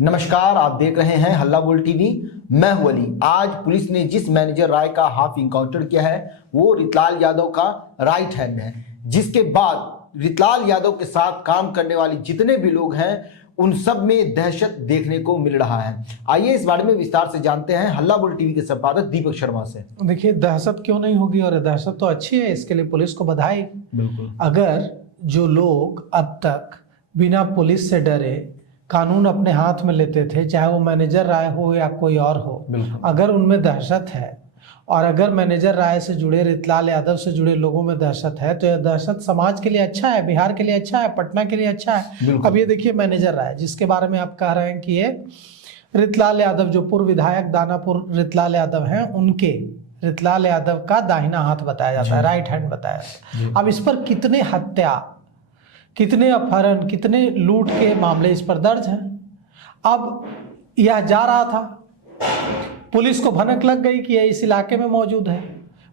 नमस्कार, आप देख रहे हैं हल्ला बोल टीवी। मैं हूं अली। आज पुलिस ने जिस मैनेजर राय का हाफ इनकाउंटर किया है वो रितलाल यादव का राइट हैंड है, जिसके बाद रितलाल यादव के साथ काम करने वाले जितने भी लोग हैं उन सब में दहशत देखने को मिल रहा है। आइए इस बारे में विस्तार से जानते हैं हल्ला बोल टीवी के संपादक दीपक शर्मा से। देखिए, दहशत क्यों नहीं होगी, और दहशत तो अच्छी है, इसके लिए पुलिस को बधाई। बिल्कुल। अगर जो लोग अब तक बिना पुलिस से डरे कानून अपने हाथ में लेते थे, चाहे वो मैनेजर राय हो या कोई और हो, अगर उनमें दहशत है और अगर मैनेजर राय से जुड़े रितलाल यादव से जुड़े लोगों में दहशत है, तो यह दहशत समाज के लिए अच्छा है, बिहार के लिए अच्छा है, पटना के लिए अच्छा है। अब ये देखिए, मैनेजर राय जिसके बारे में आप कह रहे हैं कि ये रितलाल यादव जो पूर्व विधायक दानापुर रितलाल यादव हैं, उनके रितलाल यादव का दाहिना हाथ बताया जाता है, राइट हैंड बताया जाता है। अब इस पर कितने हत्या, कितने अपहरण, कितने लूट के मामले इस पर दर्ज हैं। अब यह जा रहा था, पुलिस को भनक लग गई कि यह इस इलाके में मौजूद है,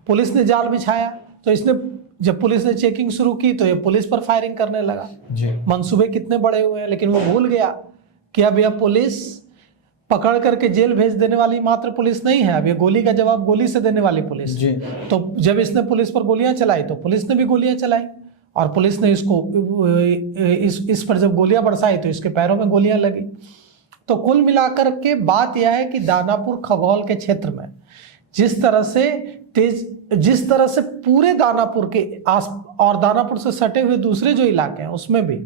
पुलिस ने जाल बिछाया, तो इसने जब पुलिस ने चेकिंग शुरू की तो ये पुलिस पर फायरिंग करने लगा। मंसूबे कितने बड़े हुए हैं, लेकिन वो भूल गया कि अब यह पुलिस पकड़ करके जेल भेज देने वाली मात्र पुलिस नहीं है, अब ये गोली का जवाब गोली से देने वाली पुलिस। तो जब इसने पुलिस पर गोलियां चलाई तो पुलिस ने भी गोलियां चलाई, और पुलिस ने इस पर जब गोलियां बरसाई तो इसके पैरों में गोलियां लगी। तो कुल मिलाकर के बात यह है कि दानापुर खगौल के क्षेत्र में जिस तरह से पूरे दानापुर के आस और दानापुर से सटे हुए दूसरे जो इलाके हैं उसमें भी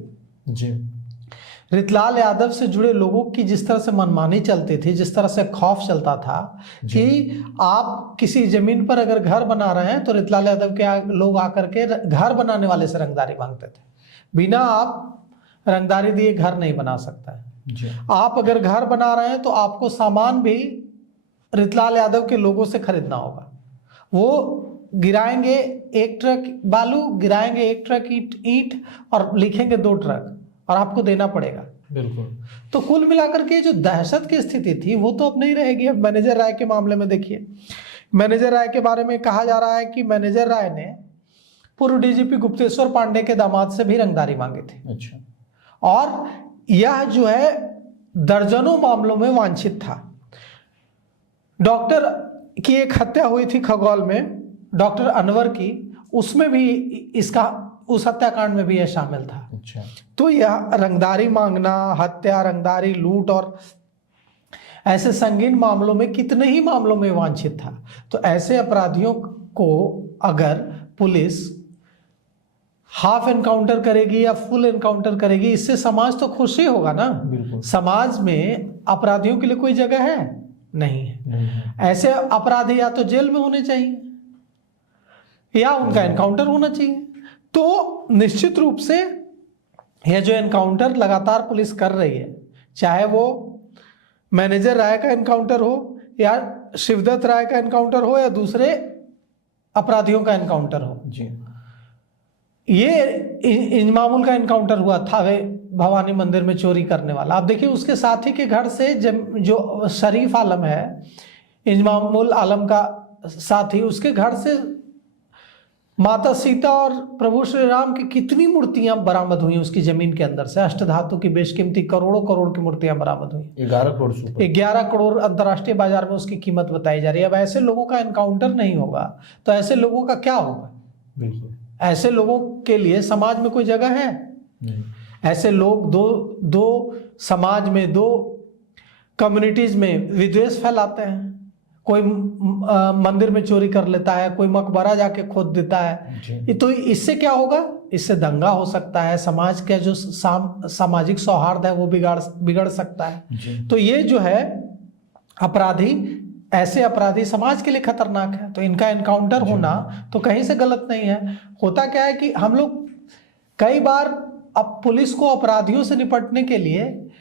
रितलाल यादव से जुड़े लोगों की जिस तरह से मनमानी चलती थी, जिस तरह से खौफ चलता था कि आप किसी जमीन पर अगर घर बना रहे हैं तो रितलाल यादव के लोग आकर के घर बनाने वाले से रंगदारी मांगते थे। बिना आप रंगदारी दिए घर नहीं बना सकता है। आप अगर घर बना रहे हैं तो आपको सामान भी रितलाल यादव के लोगों से खरीदना होगा। वो गिराएंगे एक ट्रक बालू, गिराएंगे एक ट्रक ईंट और लिखेंगे 2 ट्रक, और आपको देना पड़ेगा। बिल्कुल। तो कुल मिलाकर के जो दहशत की स्थिति थी वो तो अब नहीं रहेगी। अब मैनेजर राय के मामले में देखिए, मैनेजर राय के बारे में कहा जा रहा है कि मैनेजर राय ने पूर्व डीजीपी गुप्तेश्वर पांडे के दामाद से भी रंगदारी मांगी थी। अच्छा। और यह जो है दर्जनों मामलों में वांछित था। डॉक्टर की एक हत्या हुई थी खगौल में, डॉक्टर अनवर की, उसमें भी इसका, उस हत्याकांड में भी यह शामिल था। अच्छा। तो यह रंगदारी मांगना, हत्या, रंगदारी, लूट और ऐसे संगीन मामलों में, कितने ही मामलों में वांछित था। तो ऐसे अपराधियों को अगर पुलिस हाफ एनकाउंटर करेगी या फुल एनकाउंटर करेगी, इससे समाज तो खुश ही होगा ना। बिल्कुल। समाज में अपराधियों के लिए कोई जगह है? नहीं है। ऐसे अपराधी या तो जेल में होने चाहिए या उनका एनकाउंटर होना चाहिए। तो निश्चित रूप से यह जो एनकाउंटर लगातार पुलिस कर रही है, चाहे वो मैनेजर राय का एनकाउंटर हो या शिवदत्त राय का एनकाउंटर हो या दूसरे अपराधियों का एनकाउंटर हो जी। ये इंजमामुल का एनकाउंटर हुआ था वे भवानी मंदिर में चोरी करने वाला। आप देखिए, उसके साथी के घर से जो शरीफ आलम है, इंजमामुल आलम का साथी, उसके घर से माता सीता और प्रभु श्री राम की कितनी मूर्तियां बरामद हुई उसकी जमीन के अंदर से। अष्टधातु की बेशकीमती करोड़ों करोड़ की मूर्तियां बरामद हुई। 11 करोड़ अंतर्राष्ट्रीय बाजार में उसकी कीमत बताई जा रही है। अब ऐसे लोगों का एनकाउंटर नहीं होगा तो ऐसे लोगों का क्या होगा? बिल्कुल। ऐसे लोगों के लिए समाज में कोई जगह है? नहीं। ऐसे लोग दो समाज में, 2 कम्युनिटीज में विद्वेष फैलाते हैं। कोई मंदिर में चोरी कर लेता है, कोई मकबरा जाके खोद देता है। तो इससे क्या होगा? इससे दंगा हो सकता है, समाज का जो सामाजिक सौहार्द है वो बिगड़ सकता है। तो ये जो है अपराधी, ऐसे अपराधी समाज के लिए खतरनाक है, तो इनका एनकाउंटर होना तो कहीं से गलत नहीं है। होता क्या है कि हम लोग कई बार अब पुलिस को अपराधियों से निपटने के लिए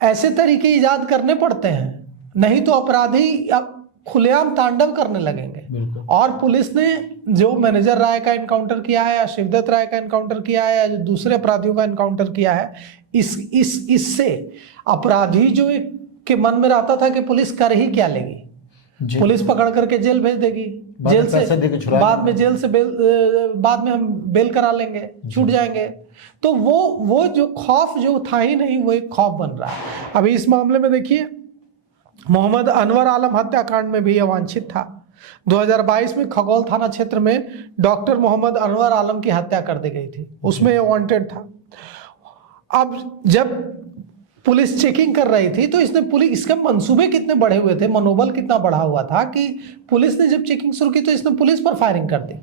ऐसे तरीके इजाद करने पड़ते हैं, नहीं तो अपराधी अब खुलेआम तांडव करने लगेंगे। और पुलिस ने जो मैनेजर राय का एनकाउंटर किया है या शिवदत्त राय का एनकाउंटर किया है या जो दूसरे अपराधियों का एनकाउंटर किया है, इससे अपराधी जो के मन में रहता था कि पुलिस कर ही क्या लेगी, पुलिस पकड़ करके जेल भेज देगी, जेल से पैसे देके छुड़ाया। बाद में जेल से बाद में हम बेल करा लेंगे, छूट जाएंगे। तो वो जो खौफ जो था ही नहीं, वो एक खौफ बन रहा है। अभी इस मामले में देखिए, मोहम्मद अनवर आलम हत्याकांड में भी अवांछित था। 2022 में खगौल थाना क्षेत्र में डॉक्टर मोहम्मद अनवर आलम की हत्या कर दी गई थी, उसमें ये वांटेड था। अब जब पुलिस चेकिंग कर रही थी तो इसके मंसूबे कितने बढ़े हुए थे, मनोबल कितना बढ़ा हुआ था कि पुलिस ने जब चेकिंग शुरू की तो इसने पुलिस पर फायरिंग कर दी।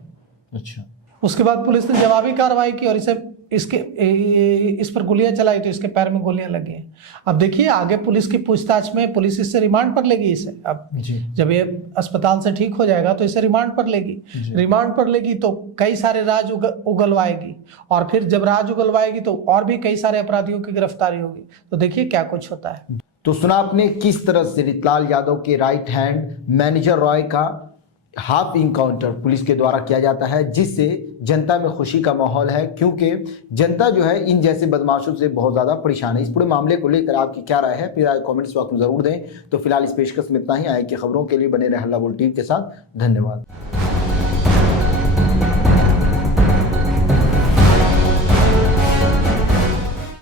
अच्छा। उसके बाद पुलिस ने जवाबी कार्रवाई की और इस पर गोलियां चलाई तो इसके पैर में गोलियां लगी हैं। अब देखिए आगे पुलिस की पूछताछ में पुलिस इससे रिमांड पर लेगी इसे। अब जब ये अस्पताल से ठीक हो जाएगा तो इसे रिमांड पर लेगी। रिमांड पर लेगी तो कई सारे राज उगलवाएगी, और फिर जब राज उगलवाएगी तो और भी कई सारे अपराधियों की गिरफ्तारी होगी। तो देखिए क्या कुछ होता है। तो सुना आपने किस तरह से रितलाल यादव के राइट हैंड मैनेजर रॉय का हाफ इनकाउंटर पुलिस के द्वारा किया जाता है, जिससे जनता में खुशी का माहौल है, क्योंकि जनता जो है इन जैसे बदमाशों से बहुत ज़्यादा परेशान है। इस पूरे मामले को लेकर आपकी क्या राय है, फिर कमेंट्स बॉक्स में ज़रूर दें। तो फिलहाल इस पेशकश में इतना ही। आए की खबरों के लिए बने रहे हल्ला बोल टीवी के साथ। धन्यवाद।